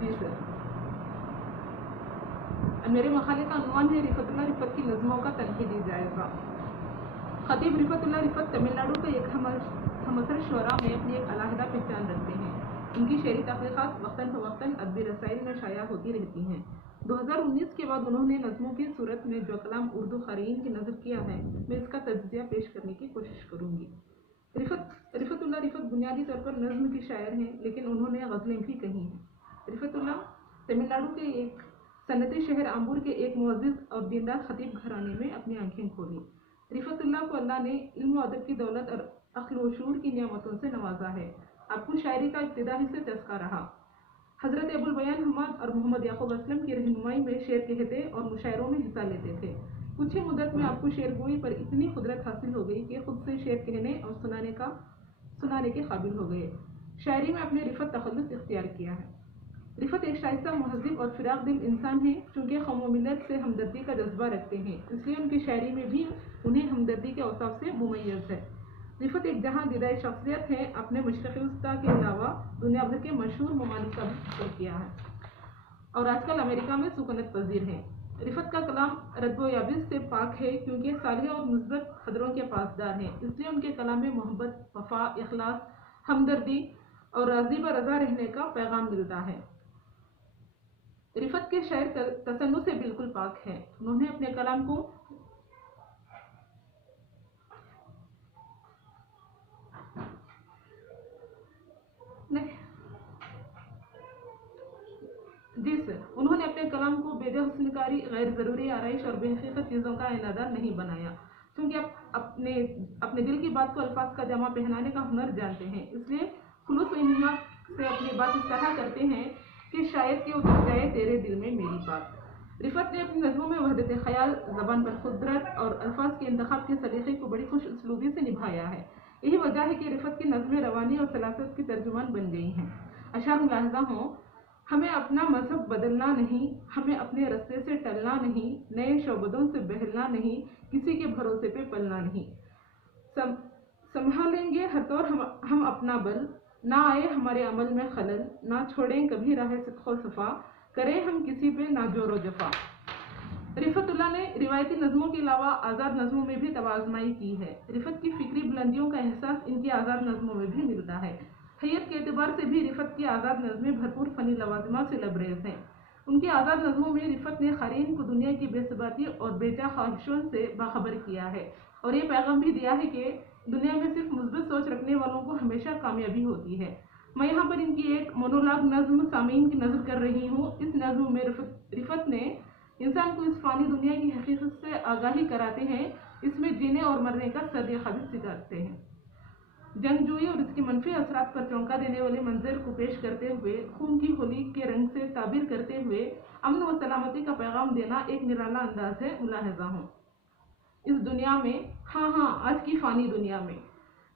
जी sir. मेरे Macaulay का अनुमान है रिफतुल्लाह रिफत की नज़मों का तनकीदी जायज़ा। खतीब रिफतुल्लाह रिफत तमिलनाडु के एक हमअसर शुअरा में अपनी एक अलहदा पहचान रखते हैं। उनकी शेरी तहक़ीक़ात वक्तन फ़वक्तन अदबी रसाइल में शाया होती रहती हैं। 2019 के बाद उन्होंने नज़मों की सूरत में जो कलाम उर्दू क़ारीन की नज़र किया है, मैं इसका तज़किया पेश करने की कोशिश करूँगी। रिफतुल्लाह रिफत बुनियादी तौर पर नज़्म की शायर हैं, लेकिन उन्होंने गज़लें भी कही हैं। रिफतुल्लाह तमिलनाडु के एक सनती शहर आम्बूर के एक मुअज़्ज़िज़ और दीनदार खतीब घराने में अपनी आंखें खोली। रिफतुल्लाह को अल्लाह ने इल्म और अदब की दौलत और अक्ल व शूर की नियामतों से नवाजा है। आपको शायरी का इब्तिदा ही से चस्का रहा। हज़रत अबुल बयान हम्माद और मोहम्मद याकूब असलम की रहनुमाई में शेर कहते और मुशायरों में हिस्सा लेते थे। कुछ ही मुद्दत में आपको शेरगोई पर इतनी खुदरत हासिल हो गई कि खुद से शेर कहने और सुनाने के काबिल हो गए। शायरी में अपने रिफत तखल्लुस इख्तियार किया है। रिफत एक शाइस्ता महज़िब और फिराक दिल इंसान है। चूँकि कौम व मिल्लत से हमदर्दी का जज्बा रखते हैं, इसलिए उनकी शायरी में भी उन्हें हमदर्दी के औसाफ से मुमय्यज़ है। रिफत एक जहाँ दिदाई शख्सियत है। अपने मशरक़ी वस्ता के अलावा दुनिया भर के मशहूर ममालिक का भी सफ़र किया है और आजकल अमेरिका में सुकूनत पजीर हैं। रिफत का कलाम रद्ब याबिस से पाक है, क्योंकि सालिह और मुस्बत क़दरों के पासदार हैं। इसलिए उनके कलाम में मोहब्बत, वफ़ा, इखलास, हमदर्दी और राज़ी ब रज़ा रहने का पैगाम मिलता है। रिफत के शायर तसन्नु से बिल्कुल पाक हैं। उन्होंने अपने कलाम को उन्होंने अपने कलाम को बेजा हुस्नकारी, गैर ज़रूरी आराइश और बेहकीकत चीज़ों का ऐनादार नहीं बनाया। क्योंकि आप अपने दिल की बात को अल्फाज का जमा पहनाने का हुनर जानते हैं, इसलिए खुलूस व हिम्मत से अपनी बात इस तरह करते हैं कि शायद कि उतर जाए तेरे दिल में मेरी बात। रिफत ने अपनी नज़मों में वहदत ख़याल, ज़बान पर खुदरत और अल्फाज के इंतखाब के सलीक़े को बड़ी खुश उसलूबी से निभाया है। यही वजह है कि रिफत की नज़में रवानी और सलासत की तर्जुमान बन गई हैं। अशार मुलाहज़ा हों, हमें अपना मजहब बदलना नहीं, हमें अपने रास्ते से टलना नहीं, नए शोबदों से बहलना नहीं, किसी के भरोसे पे पलना नहीं। संभालेंगे हर तौर हम अपना बल, ना आए हमारे अमल में खलल, ना छोड़ें कभी राह सिद्क़ो सफ़ा, करें हम किसी पे ना जोरो जफ़ा। रिफतुल्लाह ने रिवायती नज़मों के अलावा आज़ाद नज़मों में भी तवाज़नाई की है। रिफत की फ़िक्री बुलंदियों का एहसास इनकी आज़ाद नज़मों में भी मिलता है। हैयत के एतबार से भी रिफत की आज़ाद नज़में भरपूर फ़नी लवाज़िमात से लबरेज़ हैं। उनकी आज़ाद नज़मों में रिफत ने क़ारीन को दुनिया की बेसबाती और बेजा ख्वाहिशों से बाखबर किया है और ये पैगाम भी दिया है कि दुनिया में सिर्फ मुस्बित सोच रखने वालों को हमेशा कामयाबी होती है। मैं यहाँ पर इनकी एक मोनोलॉग नज़्म सामीन की नज़र कर रही हूँ। इस नज़्म में रिफत ने इंसान को इस फ़ानी दुनिया की हकीकत से आगाही कराते हैं। इसमें जीने और मरने का सद ख़ाबिस सिखाते हैं। जंगजोई और इसके मनफी असरात पर चौंका देने वाले मंजर को पेश करते हुए, खून की होली के रंग से ताबीर करते हुए अमन व सलामती का पैगाम देना एक निराला अंदाज है। मुलाहिज़ा हो, इस दुनिया में, हाँ आज की फ़ानी दुनिया में,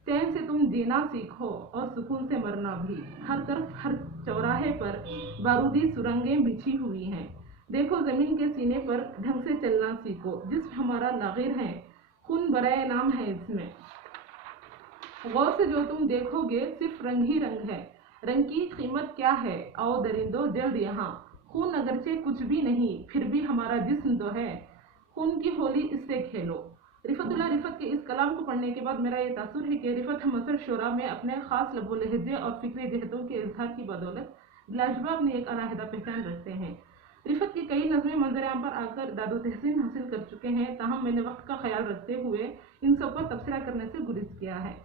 चैन से तुम जीना सीखो और सुकून से मरना भी। हर तरफ हर चौराहे पर बारूदी सुरंगें बिछी हुई हैं। देखो ज़मीन के सीने पर ढंग से चलना सीखो। जिस्म हमारा लागिर है, खून बराए नाम है इसमें। गौर से जो तुम देखोगे सिर्फ रंग ही रंग है। रंग की कीमत क्या है, आओ दरिंदो जल्द यहाँ। खून अगरचे कुछ भी नहीं, फिर भी हमारा जिस्म तो है। खून की होली इससे खेलो। रिफतुल्लाह रिफत के इस कलाम को पढ़ने के बाद मेरा ये तासुर है कि रिफत हमअसर शुरा में अपने ख़ास लबो लहजे और फ़िक्री जहतों के इजहार की बदौलत लाजवाब ने एक अलहदा पहचान रखते हैं। रिफत की कई नज़में मंजर-ए-आम पर आकर दादो तहसीन हासिल कर चुके हैं, ताहम मैंने वक्त का ख्याल रखते हुए इन सब पर तबसरा करने से गुरेज किया है।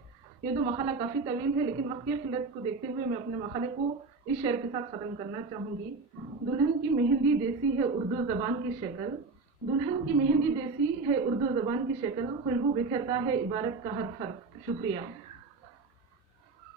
ये तो मकाला काफ़ी तवील है, लेकिन वक्त की किल्लत को देखते हुए मैं अपने मकाले को इस शेर के साथ ख़त्म करना चाहूँगी। दुल्हन की मेहंदी देसी है उर्दू ज़बान की शक्ल, दुल्हन की मेहंदी देसी है उर्दू ज़बान की शक्ल, खुशबू बिखरता है इबारत का हर फर्क। शुक्रिया।